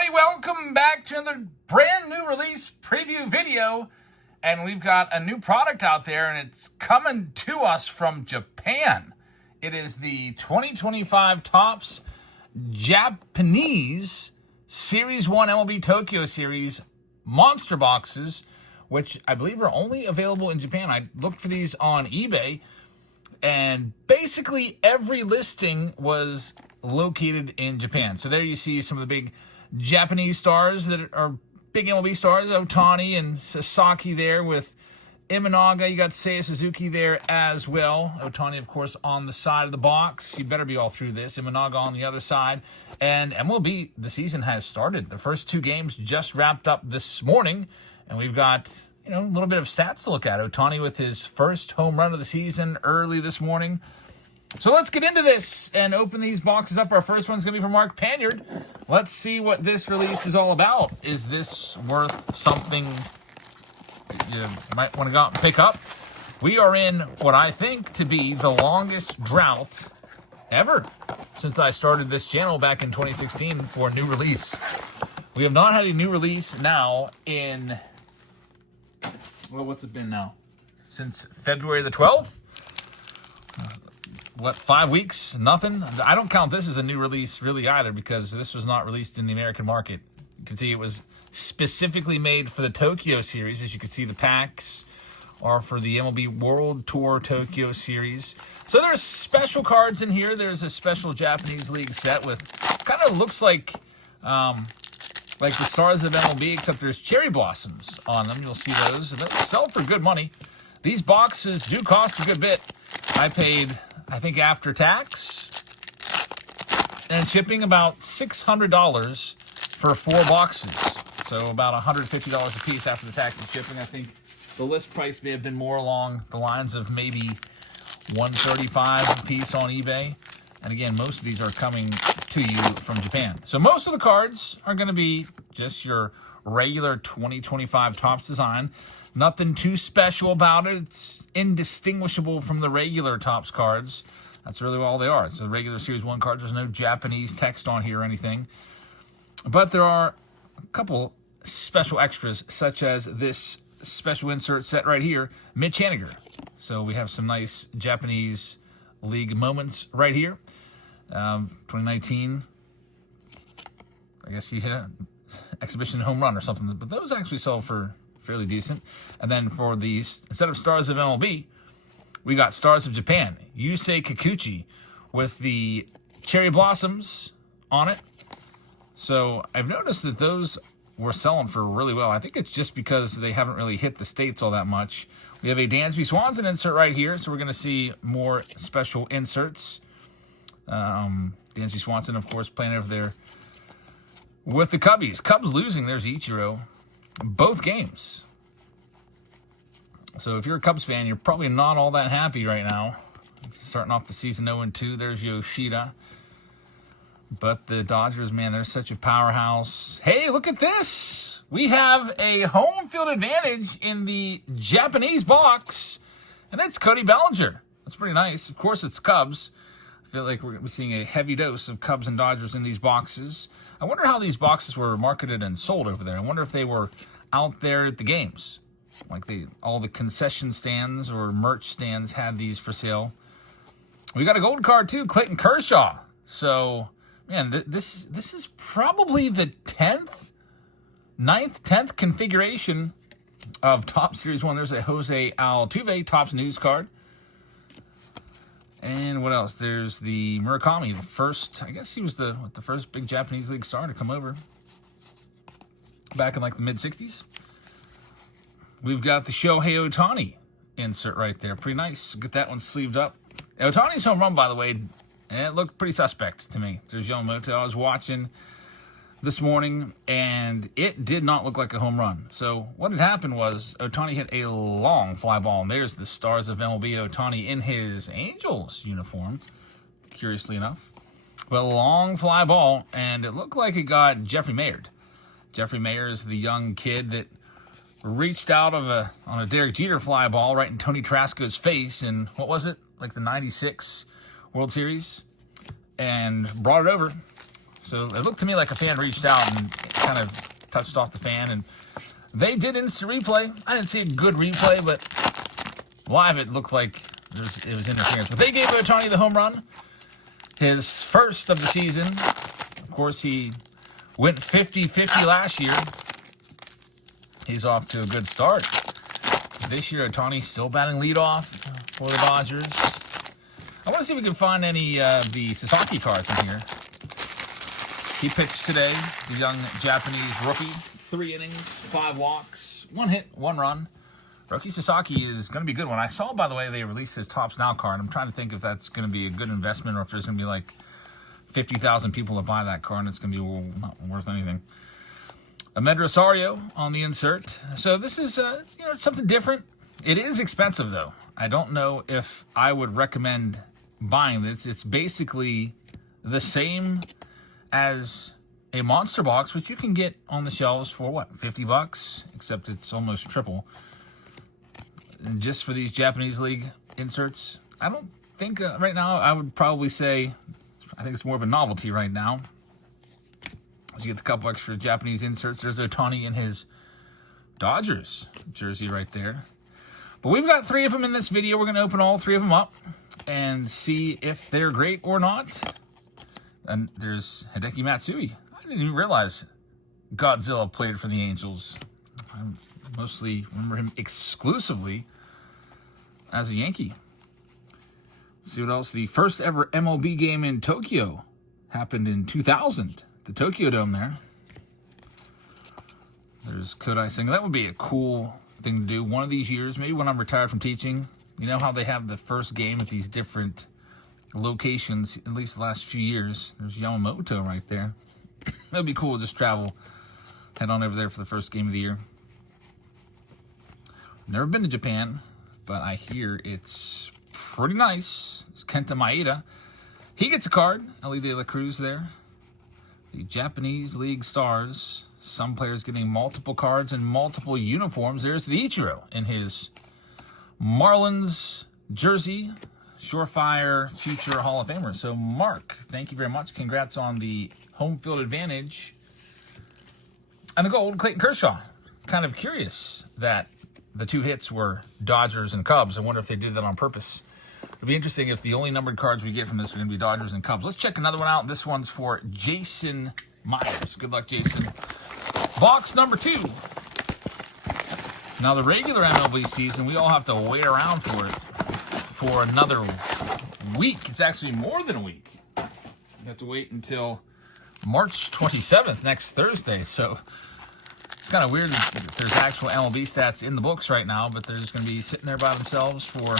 everybody, welcome back to another brand new release preview video. And we've got a new product out there, and it's coming to us from Japan. It is the 2025 Topps Japanese Series 1 MLB Tokyo Series Monster Boxes, which I believe are only available in Japan. I looked for these on eBay, and basically every listing was located in Japan. So there you see some of the big Japanese stars that are big MLB stars, Ohtani and Sasaki there with Imanaga. You got Seiya Suzuki there as well. Ohtani, of course, on the side of the box. You better be all through this. Imanaga on the other side. And MLB, the season has started. The first two games just wrapped up this morning. And we've got, a little bit of stats to look at. Ohtani with his first home run of the season early this morning. So let's get into this and open these boxes up. Our first one's going to be from Mark Panyard. Let's see what this release is all about. Is this worth something you might want to go out and pick up? We are in what I think to be the longest drought ever since I started this channel back in 2016 for a new release. We have not had a new release now in, what's it been now? Since February the 12th? 5 weeks? Nothing? I don't count this as a new release really either, because this was not released in the American market. You can see it was specifically made for the Tokyo Series. As you can see, the packs are for the MLB World Tour Tokyo Series. So there's special cards in here. There's a special Japanese League set with kind of looks like the stars of MLB, except there's cherry blossoms on them. You'll see those. They'll sell for good money. These boxes do cost a good bit. I paid, I think after tax and shipping, about $600 for 4 boxes. So about $150 a piece after the tax and shipping. I think the list price may have been more along the lines of maybe $135 a piece on eBay. And again, most of these are coming to you from Japan. So most of the cards are going to be just your regular 2025 Topps design. Nothing too special about it. It's indistinguishable from the regular Topps cards. That's really all they are. It's the regular Series 1 cards. There's no Japanese text on here or anything. But there are a couple special extras, such as this special insert set right here, Mitch Haniger. So we have some nice Japanese League moments right here. 2019, I guess he hit an exhibition home run or something. But those actually sell for fairly decent. And then for these, instead of Stars of MLB, we got Stars of Japan. Yusei Kikuchi with the cherry blossoms on it. So I've noticed that those were selling for really well. I think it's just because they haven't really hit the States all that much. We have a Dansby Swanson insert right here, so we're going to see more special inserts. Dansby Swanson, of course, playing over there with the Cubbies. Cubs losing, there's Ichiro. Both games. So if you're a Cubs fan, you're probably not all that happy right now. Starting off the season 0-2, there's Yoshida. But the Dodgers, man, they're such a powerhouse. Hey, look at this. We have a home field advantage in the Japanese box, and it's Cody Bellinger. That's pretty nice. Of course, it's Cubs. I feel like we're seeing a heavy dose of Cubs and Dodgers in these boxes. I wonder how these boxes were marketed and sold over there. I wonder if they were out there at the games. Like all the concession stands or merch stands had these for sale. We got a gold card too, Clayton Kershaw. So, man, this is probably the 10th configuration of Topps Series 1. There's a Jose Altuve Topps News card. And what else? There's the Murakami, the first, I guess he was the first big Japanese League star to come over back in like the mid-60s. We've got the Shohei Ohtani insert right there. Pretty nice. Get that one sleeved up. Ohtani's home run, by the way, it looked pretty suspect to me. There's Yamamoto. I was watching this morning, and it did not look like a home run. So what had happened was Ohtani hit a long fly ball, and there's the Stars of MLB Ohtani in his Angels uniform, curiously enough. But a long fly ball, and it looked like it got Jeffrey Mayered. Jeffrey Mayer is the young kid that reached out on a Derek Jeter fly ball right in Tony Trasco's face in, what was it, like the 96 World Series, and brought it over. So it looked to me like a fan reached out and kind of touched off the fan, and they did instant replay. I didn't see a good replay, but live it looked like it was interference. But they gave Ohtani the home run, his first of the season. Of course, he went 50-50 last year. He's off to a good start. This year, Ohtani still batting leadoff for the Dodgers. I want to see if we can find any of the Sasaki cards in here. He pitched today, the young Japanese rookie. 3 innings, 5 walks, 1 hit, 1 run. Roki Sasaki is going to be a good one. I saw, by the way, they released his Topps Now card. I'm trying to think if that's going to be a good investment or if there's going to be like 50,000 people that buy that card and it's going to be not worth anything. Ahmed Rosario on the insert. So this is something different. It is expensive, though. I don't know if I would recommend buying this. It's basically the same as a monster box, which you can get on the shelves for, what, $50? Except it's almost triple. And just for these Japanese League inserts, I don't think, right now, I would probably say, I think it's more of a novelty right now. You get a couple extra Japanese inserts. There's Ohtani in his Dodgers jersey right there. But we've got 3 of them in this video. We're going to open all 3 of them up and see if they're great or not. And there's Hideki Matsui. I didn't even realize Godzilla played for the Angels. I mostly remember him exclusively as a Yankee. Let's see what else. The first ever MLB game in Tokyo happened in 2000. The Tokyo Dome there. There's Kodai Senga. That would be a cool thing to do one of these years, maybe when I'm retired from teaching. You know how they have the first game at these different locations, at least the last few years. There's Yamamoto right there. That'd be cool to just travel, head on over there for the first game of the year. Never been to Japan, but I hear it's pretty nice. It's Kenta Maeda. He gets a card. Ellie De La Cruz there. The Japanese League stars. Some players getting multiple cards and multiple uniforms. There's the Ichiro in his Marlins jersey. Surefire future Hall of Famer. So, Mark, thank you very much. Congrats on the home field advantage. And the gold, Clayton Kershaw. Kind of curious that the 2 hits were Dodgers and Cubs. I wonder if they did that on purpose. It'll be interesting if the only numbered cards we get from this are going to be Dodgers and Cubs. Let's check another one out. This one's for Jason Myers. Good luck, Jason. Box number 2. Now, the regular MLB season, we all have to wait around for it for another week. It's actually more than a week. You have to wait until March 27th, next Thursday. So it's kind of weird that there's actual MLB stats in the books right now, but they're just going to be sitting there by themselves for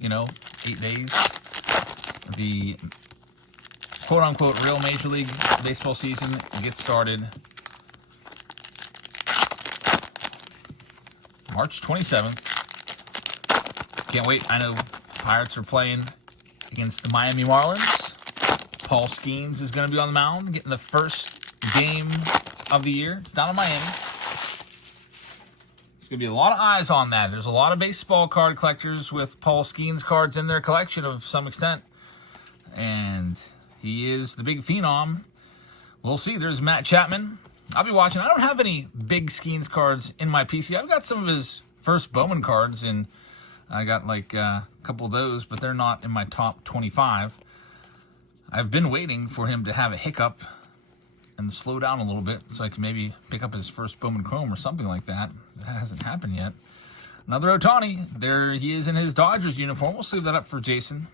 8 days. The quote-unquote real Major League Baseball season gets started March 27th. Can't wait. I know Pirates are playing against the Miami Marlins. Paul Skeens is going to be on the mound, getting the first game of the year. It's down in Miami. There's going to be a lot of eyes on that. There's a lot of baseball card collectors with Paul Skeens cards in their collection of some extent. And he is the big phenom. We'll see. There's Matt Chapman. I'll be watching. I don't have any big Skeens cards in my PC. I've got some of his first Bowman cards, and I got like a couple of those, but they're not in my top 25. I've been waiting for him to have a hiccup and slow down a little bit so I can maybe pick up his first Bowman Chrome or something like that. That hasn't happened yet. Another Ohtani. There he is in his Dodgers uniform. We'll save that up for Jason.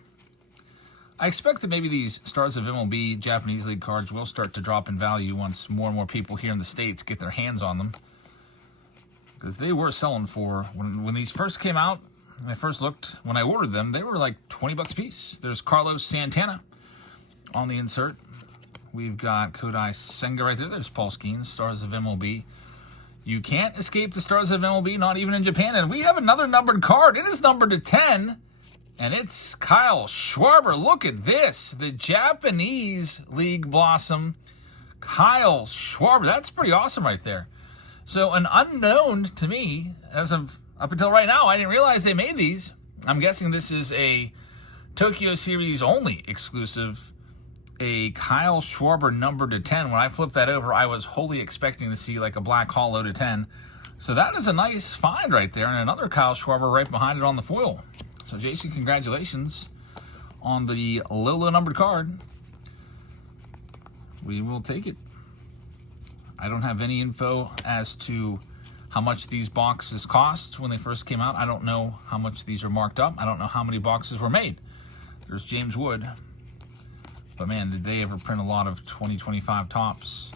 I expect that maybe these Stars of MLB Japanese League cards will start to drop in value once more and more people here in the States get their hands on them. Because they were selling for, when these first came out, when I first looked, when I ordered them, they were like 20 bucks a piece. There's Carlos Santana on the insert. We've got Kodai Senga right there. There's Paul Skeens, Stars of MLB. You can't escape the Stars of MLB, not even in Japan. And we have another numbered card. It is numbered to 10. And it's Kyle Schwarber. Look at this. The Japanese League Blossom. Kyle Schwarber. That's pretty awesome right there. So an unknown to me, as of up until right now, I didn't realize they made these. I'm guessing this is a Tokyo Series only exclusive a Kyle Schwarber number to 10. When I flipped that over, I was wholly expecting to see like a black hollow to 10. So that is a nice find right there, and another Kyle Schwarber right behind it on the foil. So Jason, congratulations on the low numbered card. We will take it. I don't have any info as to how much these boxes cost when they first came out. I don't know how much these are marked up. I don't know how many boxes were made. There's James Wood. But man, did they ever print a lot of 2025 tops.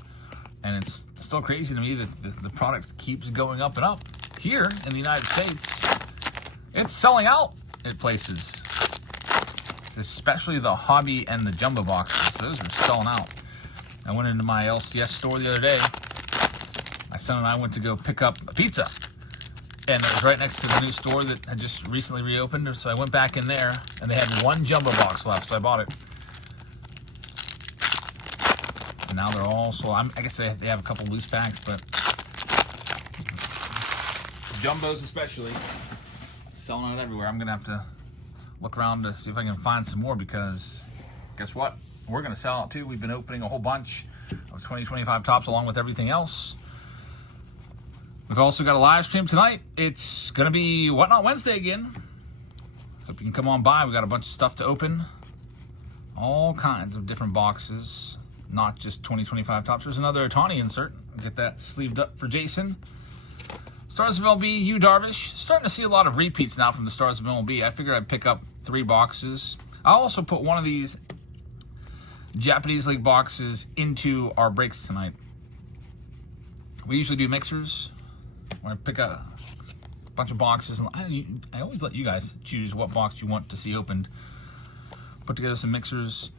And it's still crazy to me that the product keeps going up and up. Here in the United States, it's selling out at places. Especially the hobby and the jumbo boxes. Those are selling out. I went into my LCS store the other day. My son and I went to go pick up a pizza. And it was right next to the new store that had just recently reopened. So I went back in there, and they had one jumbo box left, so I bought it. And now they're all sold. I guess they have a couple loose packs, but jumbos especially, selling out everywhere. I'm going to have to look around to see if I can find some more, because guess what? We're going to sell out too. We've been opening a whole bunch of 2025 tops along with everything else. We've also got a live stream tonight. It's going to be Whatnot Wednesday again. Hope you can come on by. We got a bunch of stuff to open. All kinds of different boxes, not just 2025 tops. There's another Attn insert. Get that sleeved up for Jason. Stars of MLB, Yu Darvish. Starting to see a lot of repeats now from the Stars of MLB. I figured I'd pick up 3 boxes. I'll also put one of these Japanese League boxes into our breaks tonight. We usually do mixers, where I pick a bunch of boxes, and I always let you guys choose what box you want to see opened. Put together some mixers,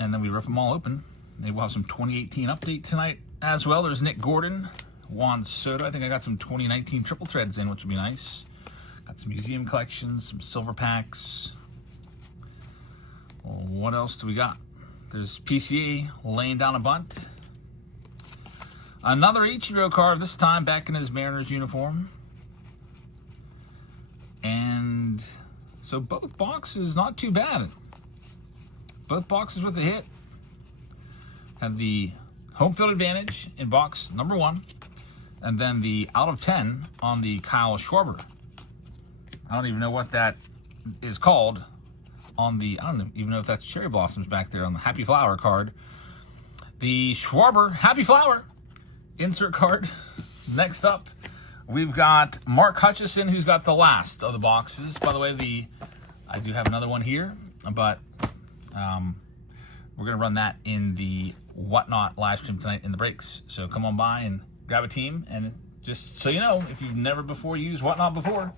and then we rip them all open. Maybe we'll have some 2018 update tonight as well. There's Nick Gordon, Juan Soto. I think I got some 2019 triple threads in, which would be nice. Got some museum collections, some silver packs. Well, what else do we got? There's PCA laying down a bunt. Another Ichiro card, this time back in his Mariners uniform. And so both boxes, not too bad. Both boxes with a hit. Have the home field advantage in box number 1. And then the out of 10 on the Kyle Schwarber. I don't even know what that is called on the, I don't even know if that's cherry blossoms back there on the Happy Flower card. The Schwarber Happy Flower insert card. Next up, we've got Mark Hutchison, who's got the last of the boxes. By the way, I do have another one here, but we're going to run that in the Whatnot live stream tonight in the breaks. So come on by and grab a team. And just so you know, if you've never before used Whatnot before,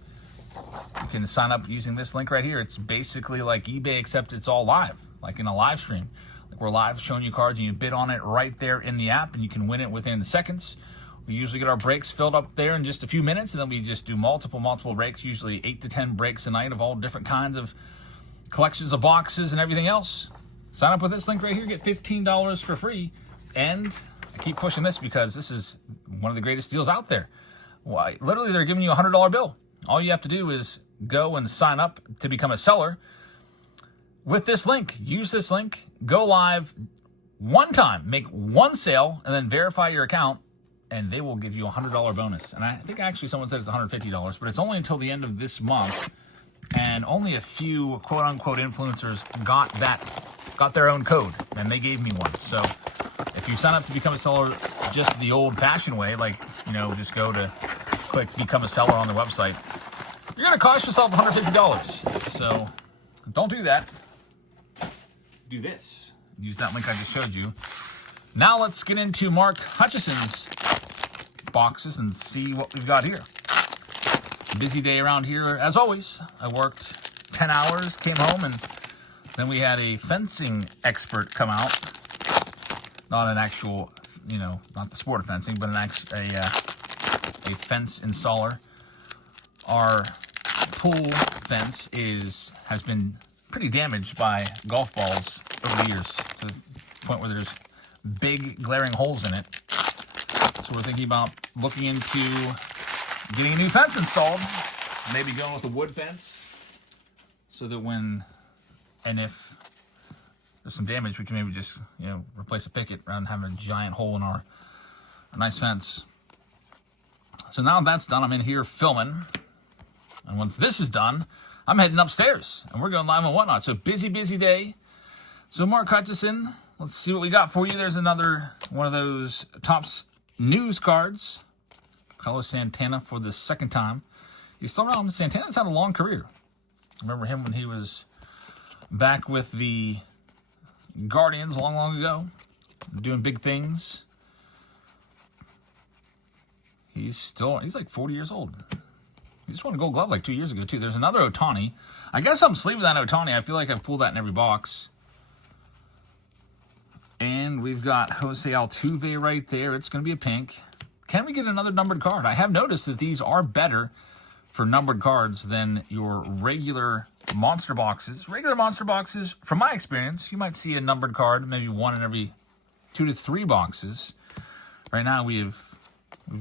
you can sign up using this link right here. It's basically like eBay, except it's all live, like in a live stream. Like we're live showing you cards, and you bid on it right there in the app, and you can win it within seconds. We usually get our breaks filled up there in just a few minutes, and then we just do multiple breaks, usually 8 to 10 breaks a night of all different kinds of collections of boxes and everything else. Sign up with this link right here, get $15 for free. And I keep pushing this because this is one of the greatest deals out there. Why? Literally, they're giving you a $100 bill. All you have to do is go and sign up to become a seller with this link. Use this link, go live one time, make one sale, and then verify your account, and they will give you a $100 bonus. And I think actually someone said it's $150, but it's only until the end of this month, and only a few quote-unquote influencers got their own code, and they gave me one. So if you sign up to become a seller just the old-fashioned way, like, just go to click Become a Seller on the website, you're going to cost yourself $150. So don't do that. Do this. Use that link I just showed you. Now let's get into Mark Hutchison's boxes and see what we've got here. Busy day around here, as always. I worked 10 hours, came home, and then we had a fencing expert come out. Not an actual, not the sport of fencing, but a fence installer. Our pool fence has been pretty damaged by golf balls over the years, to the point where there's big glaring holes in it. So we're thinking about looking into getting a new fence installed, maybe going with a wood fence, so that when and if there's some damage, we can maybe just, you know, replace a picket rather than having a giant hole in our nice fence. So now that's done, I'm in here filming. And once this is done, I'm heading upstairs. And we're going live on Whatnot. So busy, busy day. So Mark Hutchison, let's see what we got for you. There's another one of those Topps news cards. Carlos Santana for the second time. He's still around. Santana's had a long career. I remember him when he was back with the Guardians long, long ago, doing big things. He's like 40 years old. He just won a Gold Glove like 2 years ago, too. There's another Ohtani. I guess I'm sleeving that Ohtani. I feel like I've pulled that in every box. And we've got Jose Altuve right there. It's going to be a pink. Can we get another numbered card? I have noticed that these are better for numbered cards than your regular monster boxes. Regular monster boxes, from my experience, you might see a numbered card, maybe one in every 2 to 3 boxes. Right now, we've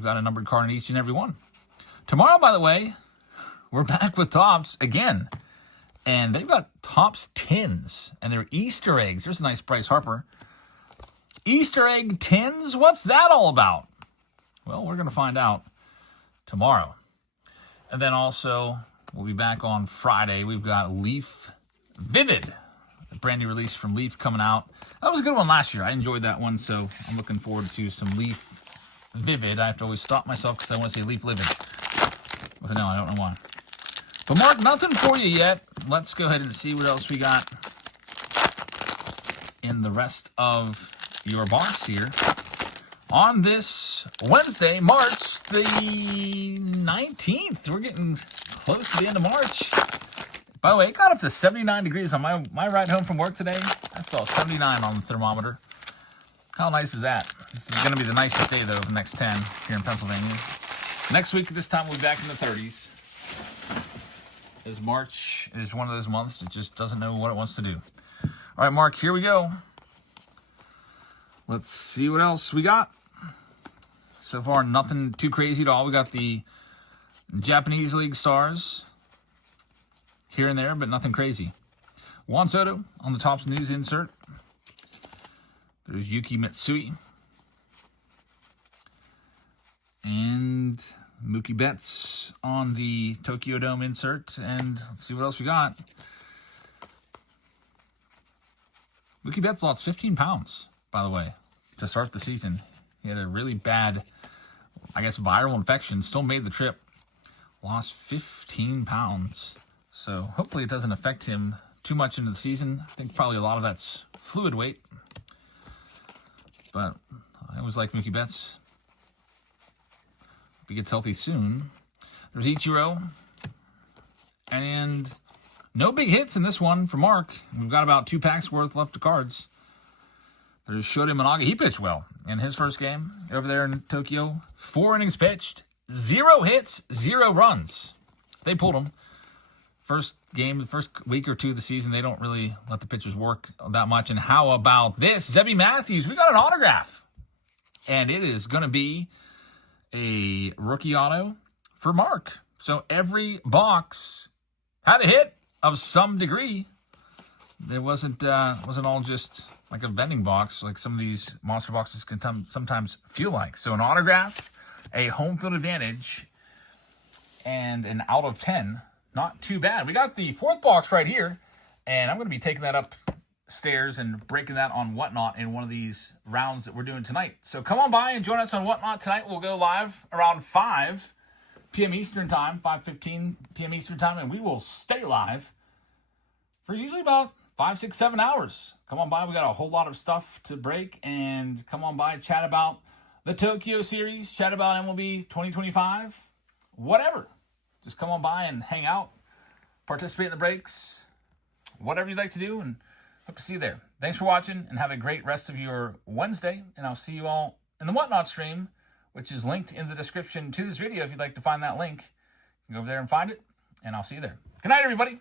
got a numbered card in each and every one. Tomorrow, by the way, we're back with Topps again. And they've got Topps tins, and they're Easter eggs. There's a nice Bryce Harper. Easter egg tins? What's that all about? Well, we're going to find out tomorrow. And then also, we'll be back on Friday. We've got Leaf Vivid, a brand new release from Leaf coming out. That was a good one last year. I enjoyed that one, so I'm looking forward to some Leaf Vivid. I have to always stop myself because I want to say Leaf Livid. With an L, I don't know why. But Mark, nothing for you yet. Let's go ahead and see what else we got in the rest of your box here. On this Wednesday, March the 19th. We're getting close to the end of March. By the way, it got up to 79 degrees on my ride home from work today. I saw 79 on the thermometer. How nice is that? This is going to be the nicest day, though, of the next 10 here in Pennsylvania. Next week, at this time, we'll be back in the 30s. As March is one of those months that just doesn't know what it wants to do. All right, Mark, here we go. Let's see what else we got. So far, nothing too crazy at all. We got the Japanese League stars here and there, but nothing crazy. Juan Soto on the Topps news insert. There's Yuki Mitsui. And Mookie Betts on the Tokyo Dome insert. And let's see what else we got. Mookie Betts lost 15 pounds, by the way, to start the season. He had a really bad, I guess, viral infection. Still made the trip. Lost 15 pounds. So hopefully it doesn't affect him too much into the season. I think probably a lot of that's fluid weight. But I always like Mookie Betts. Hope he gets healthy soon. There's Ichiro. And no big hits in this one for Mark. We've got about 2 packs worth left of cards. There's Shota Managa. He pitched well in his first game over there in Tokyo. 4 innings pitched. 0 hits, 0 runs. They pulled him. First game, the first week or two of the season, they don't really let the pitchers work that much. And how about this? Zebby Matthews, we got an autograph. And it is going to be a rookie auto for Mark. So every box had a hit of some degree. It wasn't all just like a vending box, like some of these monster boxes can sometimes feel like. So an autograph, a home field advantage, and an out of 10. Not too bad. We got the 4th box right here, and I'm going to be taking that upstairs and breaking that on Whatnot in one of these rounds that we're doing tonight. So come on by and join us on Whatnot tonight. We'll go live around 5 p.m. Eastern Time, 5:15 p.m. Eastern Time, and we will stay live for usually about 5, 6, 7 hours. Come on by. We got a whole lot of stuff to break, and come on by, chat about the Tokyo series, chat about MLB 2025, whatever. Just come on by and hang out, participate in the breaks, whatever you'd like to do, and hope to see you there. Thanks for watching, and have a great rest of your Wednesday, and I'll see you all in the Whatnot stream, which is linked in the description to this video if you'd like to find that link. You can go over there and find it, and I'll see you there. Good night, everybody.